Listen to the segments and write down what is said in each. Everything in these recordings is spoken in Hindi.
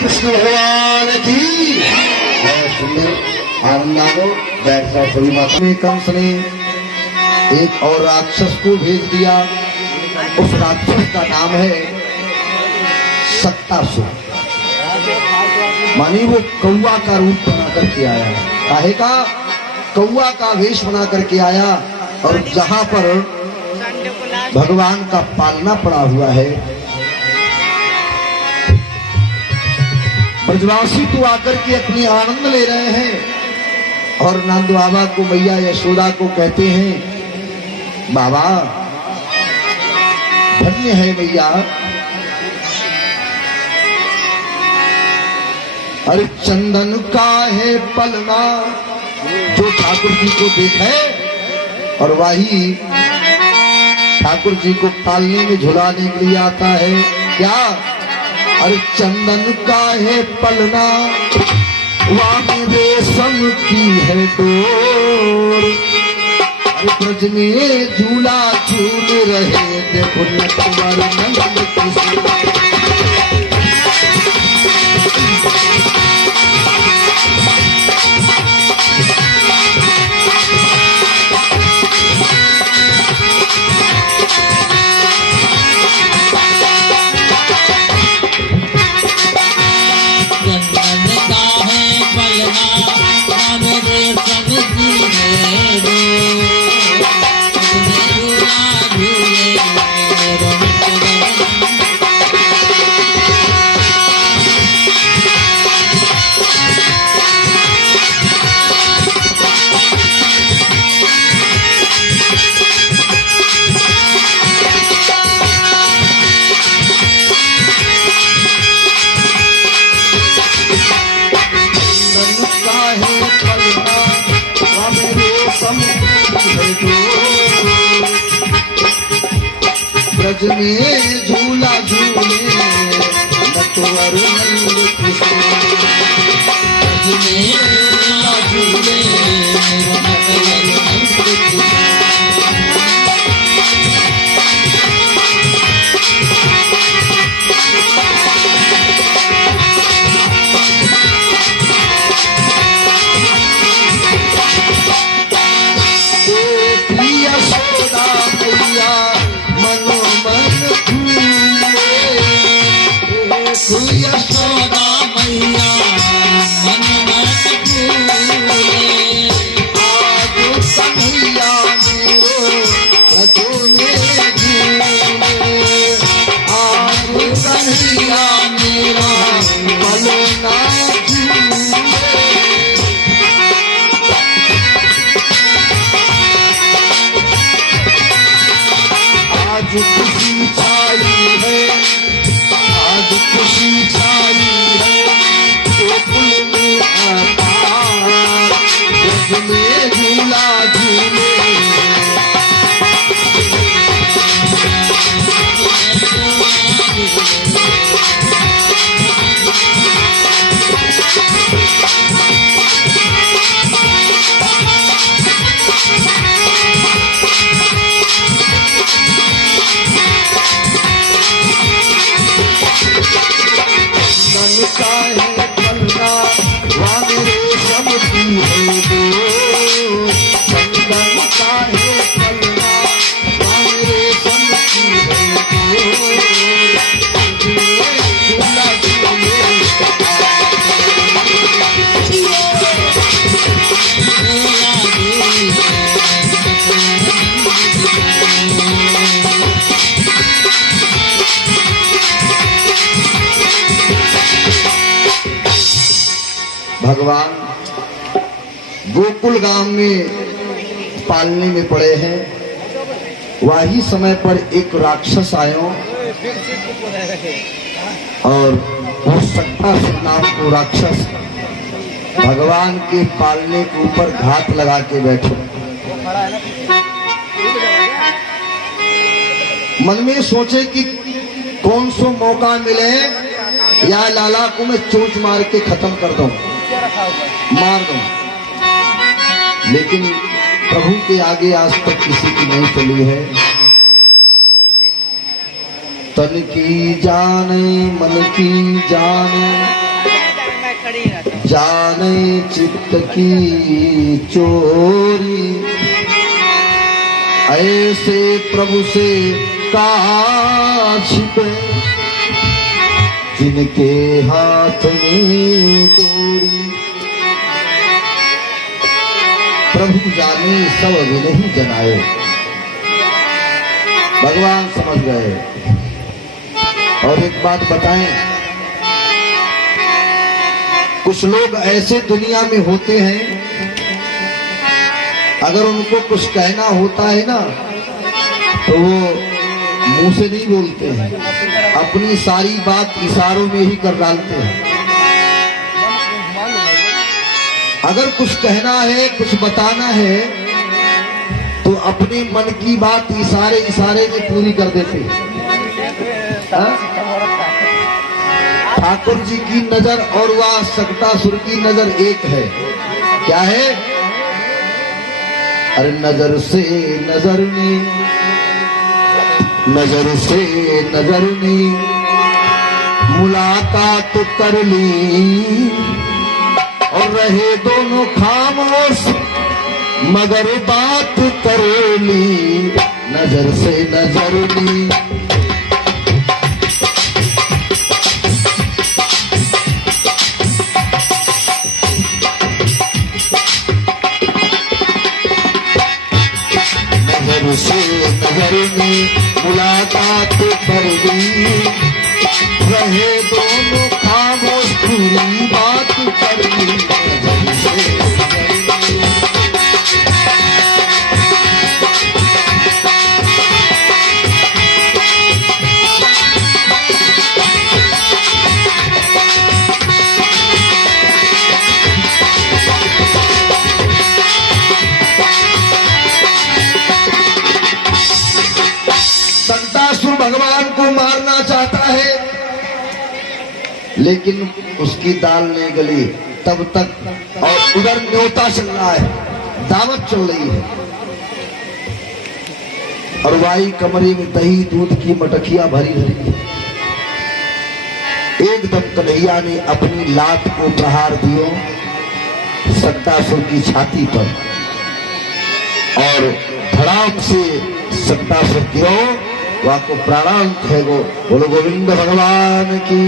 कृष्ण भगवान की आनंदानो बैठ कर सभी माता में कंस ने एक और राक्षस को भेज दिया। उस राक्षस का नाम है सत्तासुर। मानी वो कौवा का रूप बना करके आया। काहे का? कौवा का वेश बना करके आया। और जहां पर भगवान का पालना पड़ा हुआ है, ब्रजवासी तो आकर के अपनी आनंद ले रहे हैं और नंद बाबा को, मैया यशोदा को कहते हैं, बाबा धन्य है मैया। अरे चंदन का है पलना जो ठाकुर जी को देखे और वही ठाकुर जी को पालने में झुलाने के लिए आता है। क्या? अरे चंदन का है पलना वामी रेशम की है डोर। अरे ब्रज में झूला झूल रहे देखो नटवर नंद किशोर। ब्रज में झूला झूले नटवर नंद किशोर। ब्रज में झूला झूले नटवर नंद किशोर। आज खुशी छाई है, आज खुशी छाई है, गोकुल में आता ब्रज में झूला झूले। भगवान गोकुल गांव में पालने में पड़े हैं। वही समय पर एक राक्षस आयो और वो सक्तासुर नाम को राक्षस भगवान के पालने के ऊपर घात लगा के बैठे। मन में सोचे कि कौन सो मौका मिले या लाला को मैं चोंच मार के खत्म कर दूं, मार दूं। लेकिन प्रभु के आगे आज तक किसी की नहीं चली है। तन की जान मन की जान जाने चित्त की चोरी, ऐसे प्रभु से कहा छिपे जिनके हाथ में डोरी। प्रभु जाने सब विनही जनाए। भगवान समझ गए। और एक बात बताएं, कुछ लोग ऐसे दुनिया में होते हैं, अगर उनको कुछ कहना होता है ना तो वो मुंह से नहीं बोलते हैं, अपनी सारी बात इशारों में ही कर डालते हैं। अगर कुछ कहना है, कुछ बताना है तो अपने मन की बात इशारे इशारे में पूरी कर देते हैं। ठाकुर जी की नजर और वह सक्तासुर की नजर एक है। क्या है? अरे नजर से नजर ने, नजर से नजर ने मुलाकात कर ली और रहे दोनों खामोश मगर बात कर ली। नजर से नजर ली, नजर से नजर ने मुलाकात कर ली, रहे दोनों खामोश पूरी बात कर ली। नजर से सक्तासुर भगवान को मारना चाहता है लेकिन उसकी दाल नहीं गली तब तक। और उधर न्योता चल रहा है, दावत चल रही है और वाई कमरे में दही दूध की मटकियां भरी भरी। एकदम कन्हैया ने अपनी लात को प्रहार दियो सक्तासुर की छाती पर और धड़ाम से सक्तासुर गिरो। वहां को प्राणांत है गो। बोलो गोविंद भगवान की।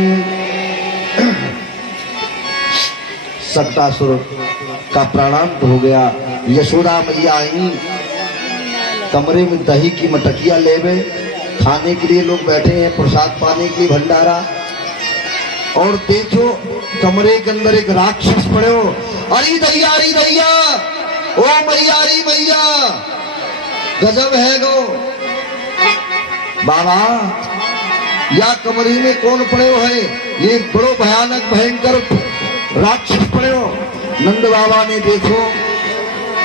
सक्तासुर का प्राणांत हो गया। यशोदा मैया आई, कमरे में दही की मटकिया ले गए, खाने के लिए लोग बैठे हैं, प्रसाद पाने के लिए भंडारा। और देखो कमरे के अंदर एक राक्षस पड़े हो। अरे दैया ओ मैया, अरे मैया, गजब है गो बाबा, या कमरे में कौन पड़े हो है? ये बड़ो भयानक भयंकर राक्षस पड़े हो। नंद बाबा ने देखो,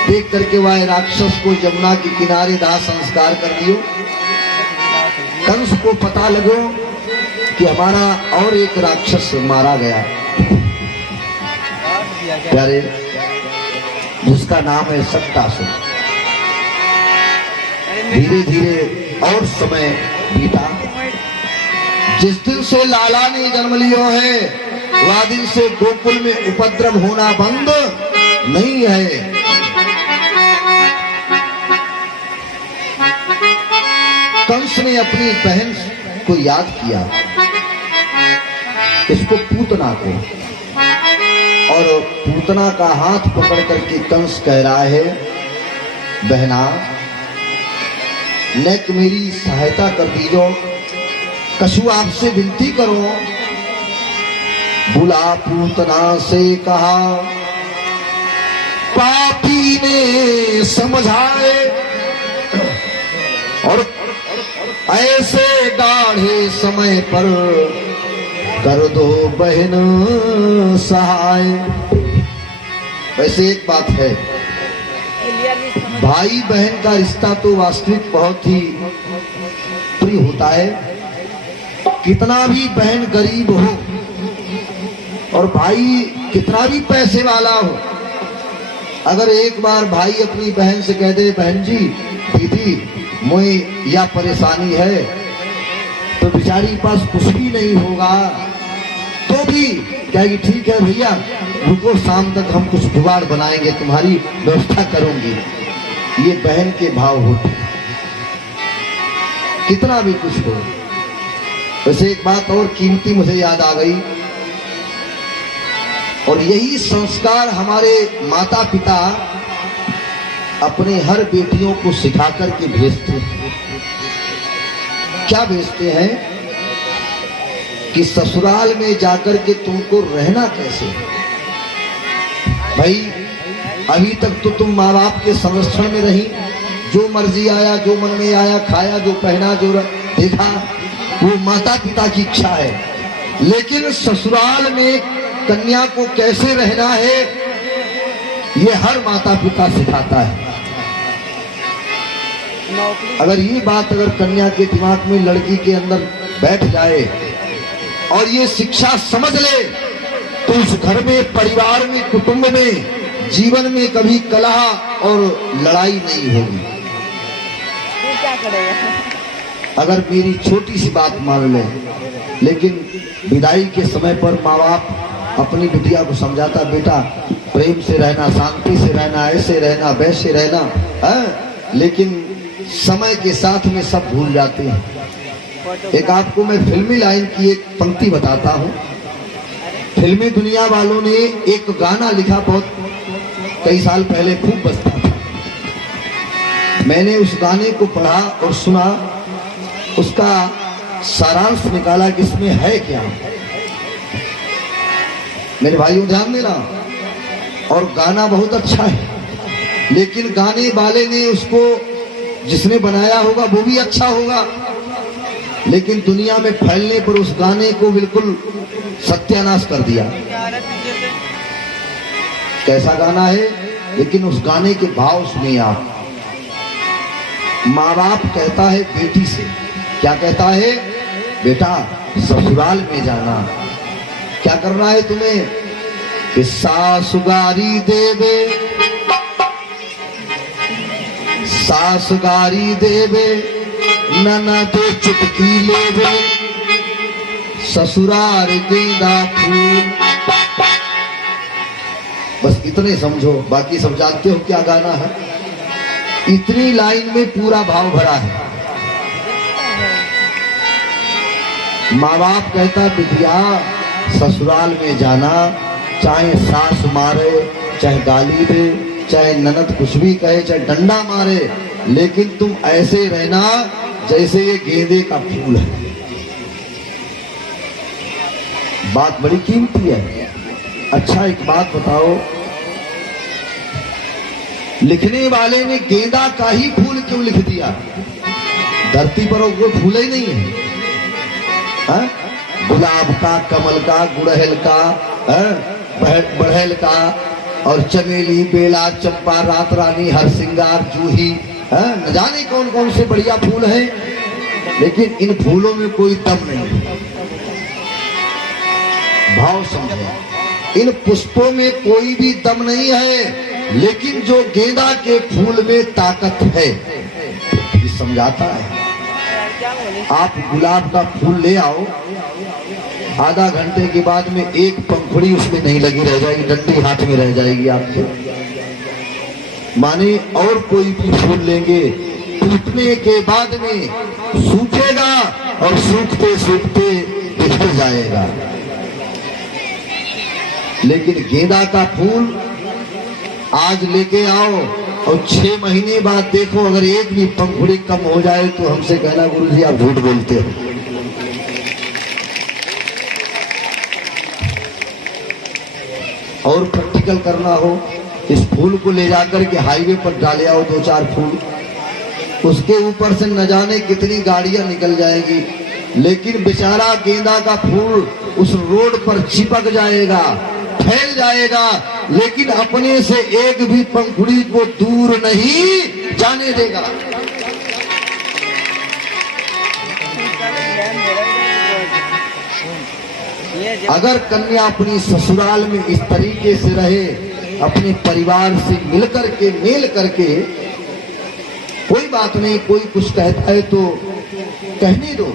देख करके वह राक्षस को यमुना के किनारे दाह संस्कार कर दियो। कंस को पता लगो कि हमारा और एक राक्षस मारा गया प्यारे, जिसका नाम है सक्तासुर। धीरे धीरे और समय बीता। जिस दिन से लाला ने जन्म लियो है वह दिन से गोकुल में उपद्रव होना बंद नहीं है। कंस ने अपनी बहन को याद किया, इसको पूतना को, और पूतना का हाथ पकड़ करके कंस कह रहा है, बहना नेक मेरी सहायता कर दीजो, कछु आपसे विनती करो बुला पूतना से कहा, पापी ने समझाए और ऐसे गाढ़े समय पर कर दो बहन सहाय। वैसे एक बात है, भाई बहन का रिश्ता तो वास्तविक बहुत ही प्रिय होता है। कितना भी बहन गरीब हो और भाई कितना भी पैसे वाला हो, अगर एक बार भाई अपनी बहन से कह दे, बहन जी दीदी मुझे या परेशानी है, तो बेचारी के पास कुछ भी नहीं होगा तो भी कहेगी ठीक है भैया रुको, शाम तक हम कुछ जुगाड़ बनाएंगे, तुम्हारी व्यवस्था करूंगी। ये बहन के भाव होते, कितना भी कुछ हो। वैसे एक बात और कीमती मुझे याद आ गई, और यही संस्कार हमारे माता पिता अपने हर बेटियों को सिखा करके भेजते हैं। क्या भेजते हैं कि ससुराल में जाकर के तुमको रहना कैसे। भाई अभी तक तो तुम माँ बाप के संरक्षण में रही, जो मर्जी आया, जो मन में आया खाया, जो पहना, जो देखा, वो माता पिता की इच्छा है। लेकिन ससुराल में कन्या को कैसे रहना है, ये हर माता पिता सिखाता है। अगर ये बात अगर कन्या के दिमाग में, लड़की के अंदर बैठ जाए और ये शिक्षा समझ ले, तो उस घर में, परिवार में, कुटुंब में, जीवन में कभी कलह और लड़ाई नहीं होगी। क्या करेगा? अगर मेरी छोटी सी बात मान ले, लेकिन विदाई के समय पर माँ बाप अपनी बिटिया को समझाता, बेटा प्रेम से रहना, शांति से रहना, ऐसे रहना, वैसे रहना है। लेकिन समय के साथ में सब भूल जाते हैं। एक आपको मैं फिल्मी लाइन की एक पंक्ति बताता हूँ। फिल्मी दुनिया वालों ने एक गाना लिखा, बहुत कई साल पहले खूब बजता था। मैंने उस गाने को पढ़ा और सुना, उसका सारांश निकाला कि इसमें है क्या। मेरे भाइयों ध्यान देना, और गाना बहुत अच्छा है, लेकिन गाने वाले ने उसको, जिसने बनाया होगा वो भी अच्छा होगा, लेकिन दुनिया में फैलने पर उस गाने को बिल्कुल सत्यानाश कर दिया। कैसा गाना है, लेकिन उस गाने के भाव सुनिए आप। माँ बाप कहता है बेटी से, क्या कहता है, बेटा ससुराल में जाना, क्या करना है तुम्हें, कि सासु गारी देवे, सास गारी देवे, ननद चुटकी लेवे, ससुराल गेंदा फूल। बस इतने समझो, बाकी सब जानते हो क्या गाना है। इतनी लाइन में पूरा भाव भरा है। माँ बाप कहता बिटिया ससुराल में जाना, चाहे सास मारे, चाहे गाली दे, चाहे ननद कुछ भी कहे, चाहे डंडा मारे, लेकिन तुम ऐसे रहना जैसे ये गेंदे का फूल है। बात बड़ी कीमती है। अच्छा एक बात बताओ, लिखने वाले ने गेंदा का ही फूल क्यों लिख दिया? धरती पर वो फूल ही नहीं है, हा? गुलाब का, कमल का, गुड़हल का, बड़हल का, और चमेली, बेला, चंपा, रात रानी, हर सिंगार, जूही, न जाने कौन कौन से बढ़िया फूल हैं, लेकिन इन फूलों में कोई दम नहीं। भाव समझो, इन पुष्पों में कोई भी दम नहीं है, लेकिन जो गेंदा के फूल में ताकत है, ये समझाता है। आप गुलाब का फूल ले आओ, आधा घंटे के बाद में एक पंखुड़ी उसमें नहीं लगी रह जाएगी, डंडी हाथ में रह जाएगी आपके। माने और कोई भी फूल लेंगे, टूटने के बाद में सूखेगा और सूखते सूखते बिखर जाएगा। लेकिन गेंदा का फूल आज लेके आओ और 6 महीने बाद देखो, अगर एक भी पंखुड़ी कम हो जाए तो हमसे कहना गुरुजी आप झूठ बोलते हो। और प्रैक्टिकल करना हो, इस फूल को ले जाकर के हाईवे पर डाले आओ 2-4 फूल, उसके ऊपर से न जाने कितनी गाड़ियां निकल जाएगी, लेकिन बेचारा गेंदा का फूल उस रोड पर चिपक जाएगा, फैल जाएगा, लेकिन अपने से एक भी पंखुड़ी को दूर नहीं जाने देगा। अगर कन्या अपनी ससुराल में इस तरीके से रहे, अपने परिवार से मिलकर के मेल करके, कोई बात नहीं, कोई कुछ कहता है तो कहने दो,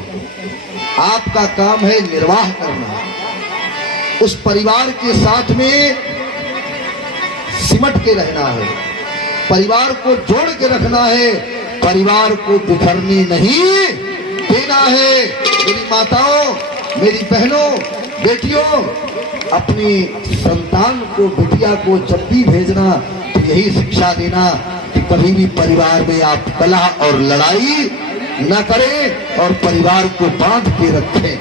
आपका काम है निर्वाह करना, उस परिवार के साथ में सिमट के रहना है, परिवार को जोड़ के रखना है, परिवार को बिखरने नहीं देना है। मेरी माताओं, मेरी बहनों, बेटियों, अपनी संतान को, बिटिया को जब भी भेजना तो यही शिक्षा देना कि कभी भी परिवार में आप कलह और लड़ाई न करें और परिवार को बांध के रखें।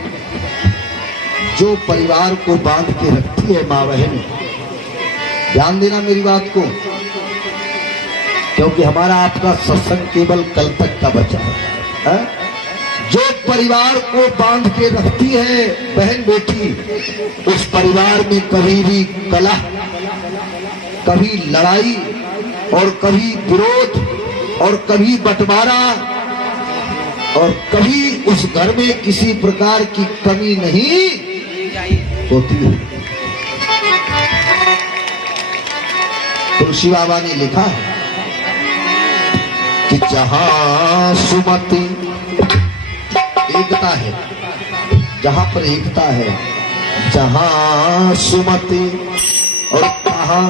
जो परिवार को बांध के रखती है माँ बहन, ध्यान देना मेरी बात को, क्योंकि हमारा आपका सत्संग केवल कल तक का बचा है। जो परिवार को बांध के रखती है बहन बेटी, उस परिवार में कभी भी कलह, कभी लड़ाई और कभी विरोध और कभी बंटवारा और कभी उस घर में किसी प्रकार की कमी नहीं होती है। तुलसी बाबा ने लिखा है कि जहां सुमति एकता है, जहां पर एकता है, जहां सुमति और कहां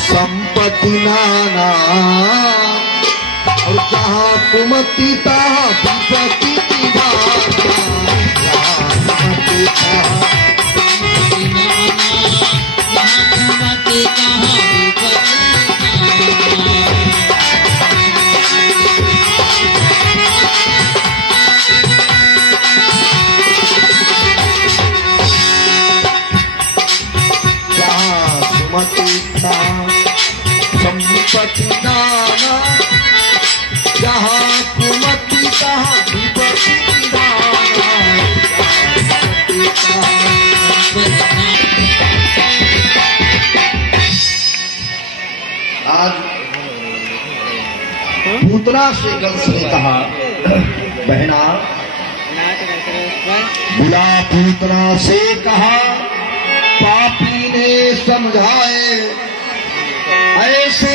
संपत्ति नाना, और जहां कुमति तहां विपत्ति निधाना, जहां सुमति तहां संपत्ति नाना, जहाँ कुमति तहाँ विपत्ति निधाना। आज पूतना से कंस ने कहा, बहना बुला पूतना से कहा, पापी ने समझाए ऐसे